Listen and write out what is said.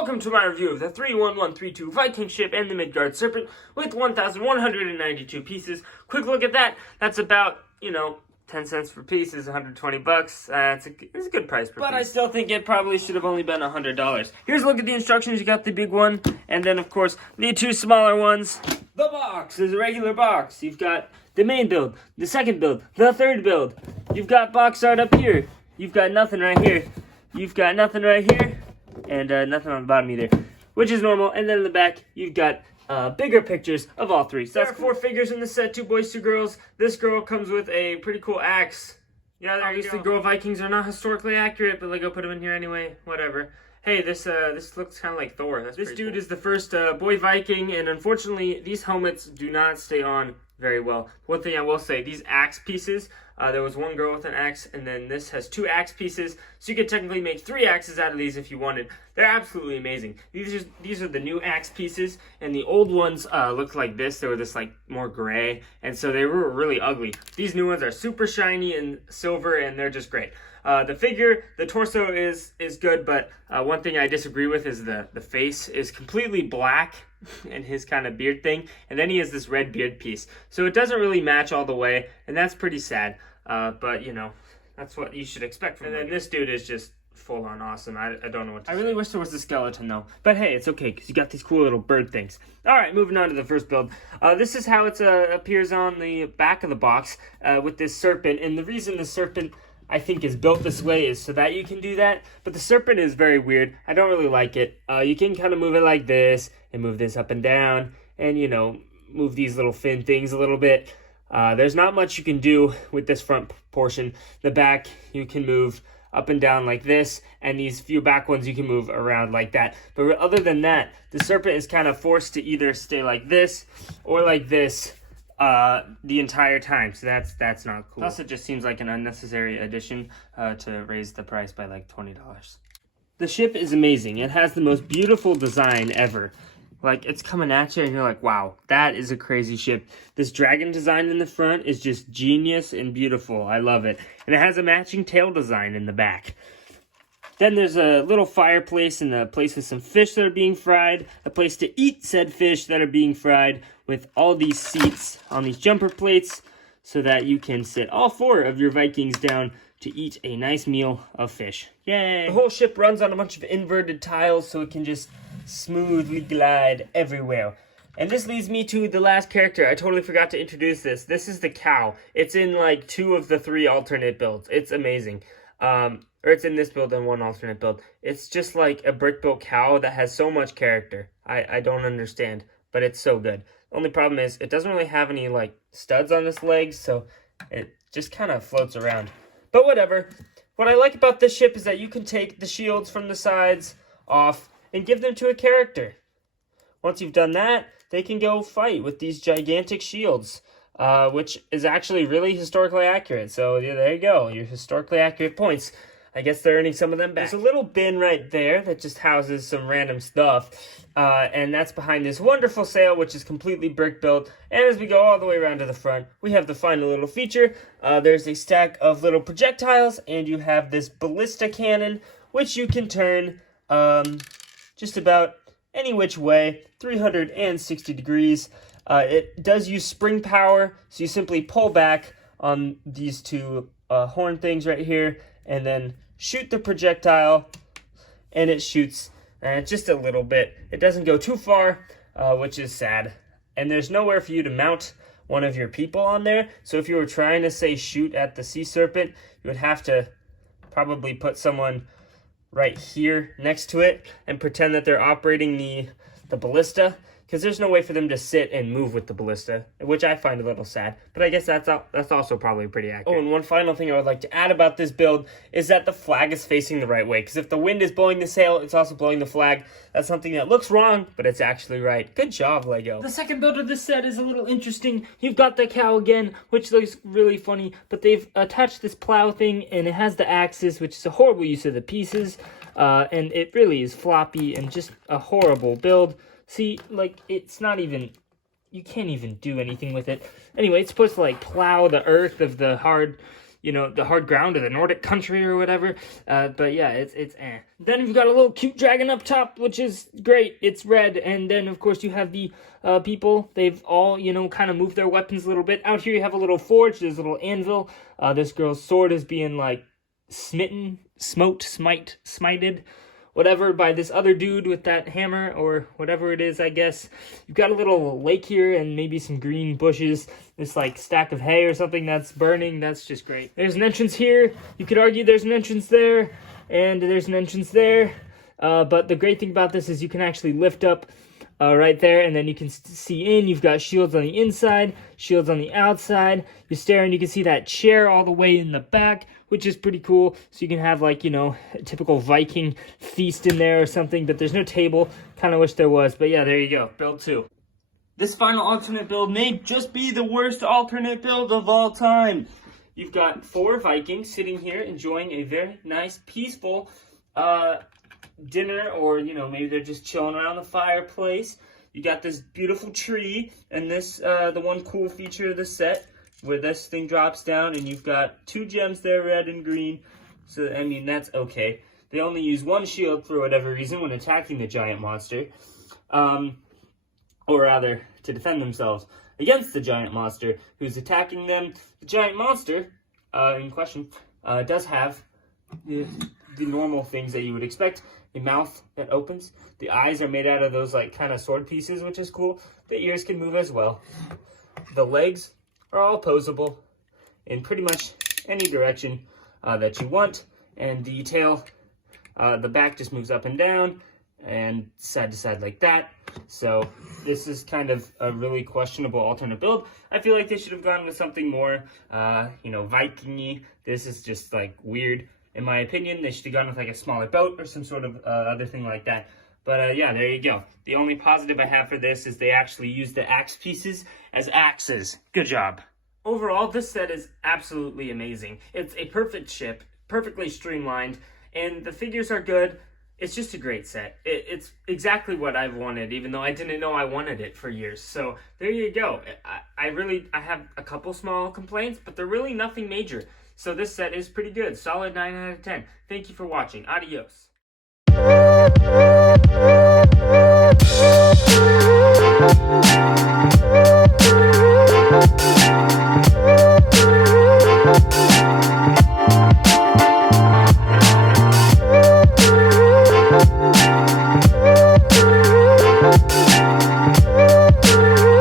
Welcome to my review of the 31132 Viking ship and the Midgard Serpent with 1,192 pieces. Quick look at that. That's about, 10 cents per piece is 120 bucks. It's a good price per piece. But I still think it probably should have only been $100. Here's a look at the instructions. You got the big one, and then, of course, the two smaller ones. The box is a regular box. You've got the main build, the second build, the third build. You've got box art up here. You've got nothing right here. You've got nothing right here. And nothing on the bottom either, which is normal. And then in the back, you've got bigger pictures of all three. So that's 4 figures in the set, 2 boys, 2 girls. This girl comes with a pretty cool axe. Yeah, obviously, girl Vikings are not historically accurate, but Lego put them in here anyway. Whatever. Hey, this looks kind of like Thor. This dude is the first boy Viking, and unfortunately, these helmets do not stay on very well. One thing I will say, these axe pieces, there was one girl with an axe, and then this has 2 axe pieces, so you could technically make 3 axes out of these if you wanted. They're absolutely amazing. These are the new axe pieces, and the old ones looked like this. They were this like more gray, and so they were really ugly. These new ones are super shiny and silver, and they're just great. The figure, the torso is good, but one thing I disagree with is the face is completely black and his kind of beard thing, and then he has this red beard piece. So it doesn't really match all the way, and that's pretty sad. But, that's what you should expect from him. And then this dude is just full-on awesome. I don't know what to say. I really wish there was a skeleton, though. But hey, it's okay, because you got these cool little bird things. All right, moving on to the first build. This is how it appears on the back of the box with this serpent. And the reason the serpent, I think, is built this way is so that you can do that. But the serpent is very weird. I don't really like it. You can kind of move it like this and move this up and down and, move these little fin things a little bit. There's not much you can do with this front portion. The back, you can move up and down like this, and these few back ones you can move around like that. But other than that, the serpent is kind of forced to either stay like this or like this the entire time, so that's not cool. Plus, it just seems like an unnecessary addition to raise the price by like $20. The ship is amazing. It has the most beautiful design ever. Like, it's coming at you, and you're like, wow, that is a crazy ship. This dragon design in the front is just genius and beautiful. I love it. And it has a matching tail design in the back. Then there's a little fireplace and a place with some fish that are being fried, a place to eat said fish that are being fried, with all these seats on these jumper plates so that you can sit all 4 of your Vikings down to eat a nice meal of fish. Yay! The whole ship runs on a bunch of inverted tiles so it can just smoothly glide everywhere. And this leads me to the last character. I totally forgot to introduce this. This is the cow. It's in like 2 of the 3 alternate builds. It's amazing. Or it's in this build and 1 alternate build. It's just like a brick-built cow that has so much character. I don't understand, but it's so good. The only problem is it doesn't really have any like studs on its legs, so it just kind of floats around. But whatever. What I like about this ship is that you can take the shields from the sides off and give them to a character. Once you've done that, they can go fight with these gigantic shields, which is actually really historically accurate. So yeah, there you go, your historically accurate points. I guess they're earning some of them back. There's a little bin right there that just houses some random stuff, and that's behind this wonderful sail, which is completely brick built. And as we go all the way around to the front, we have the final little feature. There's a stack of little projectiles, and you have this ballista cannon, which you can turn just about any which way, 360 degrees. It does use spring power, so you simply pull back on these 2 horn things right here, and then shoot the projectile, and it shoots just a little bit. It doesn't go too far, which is sad. And there's nowhere for you to mount one of your people on there, so if you were trying to, say, shoot at the sea serpent, you would have to probably put someone right here next to it and pretend that they're operating the ballista, because there's no way for them to sit and move with the ballista, which I find a little sad. But I guess that's also probably pretty accurate. Oh, and one final thing I would like to add about this build is that the flag is facing the right way, because if the wind is blowing the sail, it's also blowing the flag. That's something that looks wrong, but it's actually right. Good job, Lego. The second build of this set is a little interesting. You've got the cow again, which looks really funny, but they've attached this plow thing, and it has the axes, which is a horrible use of the pieces, and it really is floppy and just a horrible build. See, like, it's not even, you can't even do anything with it. Anyway, it's supposed to, like, plow the earth of the hard the hard ground or the Nordic country or whatever. But yeah, it's eh. Then you've got a little cute dragon up top, which is great. It's red. And then, of course, you have the people. They've all, kind of moved their weapons a little bit. Out here, you have a little forge. There's a little anvil. This girl's sword is being, like, smited, whatever, by this other dude with that hammer or whatever it is, I guess. You've got a little lake here and maybe some green bushes, this like stack of hay or something that's burning. That's just great. There's an entrance here. You could argue there's an entrance there, and there's an entrance there. But the great thing about this is you can actually lift up right there, and then you can see in. You've got shields on the inside, shields on the outside. You're staring, you can see that chair all the way in the back, which is pretty cool. So you can have, like, a typical Viking feast in there or something, but there's no table. Kind of wish there was, but yeah, there you go. Build 2. This final alternate build may just be the worst alternate build of all time. You've got 4 Vikings sitting here enjoying a very nice, peaceful dinner, or, maybe they're just chilling around the fireplace. You got this beautiful tree, and this, the one cool feature of the set, where this thing drops down, and you've got 2 gems there, red and green. So, I mean, that's okay. They only use 1 shield for whatever reason when attacking the giant monster. Or rather, to defend themselves against the giant monster who's attacking them. The giant monster, in question, does have the normal things that you would expect. A mouth that opens. The eyes are made out of those, like, kind of sword pieces, which is cool. The ears can move as well. The legs are all posable in pretty much any direction that you want. And the tail, the back just moves up and down and side to side like that. So this is kind of a really questionable alternate build. I feel like they should have gone with something more, Viking-y. This is just, like, weird. In my opinion, they should have gone with, like, a smaller boat or some sort of other thing like that. But, yeah, there you go. The only positive I have for this is they actually used the axe pieces as axes. Good job. Overall, this set is absolutely amazing. It's a perfect ship, perfectly streamlined, and the figures are good. It's just a great set. It's exactly what I've wanted, even though I didn't know I wanted it for years. So, there you go. I have a couple small complaints, but they're really nothing major. So this set is pretty good. Solid 9 out of 10. Thank you for watching. Adios.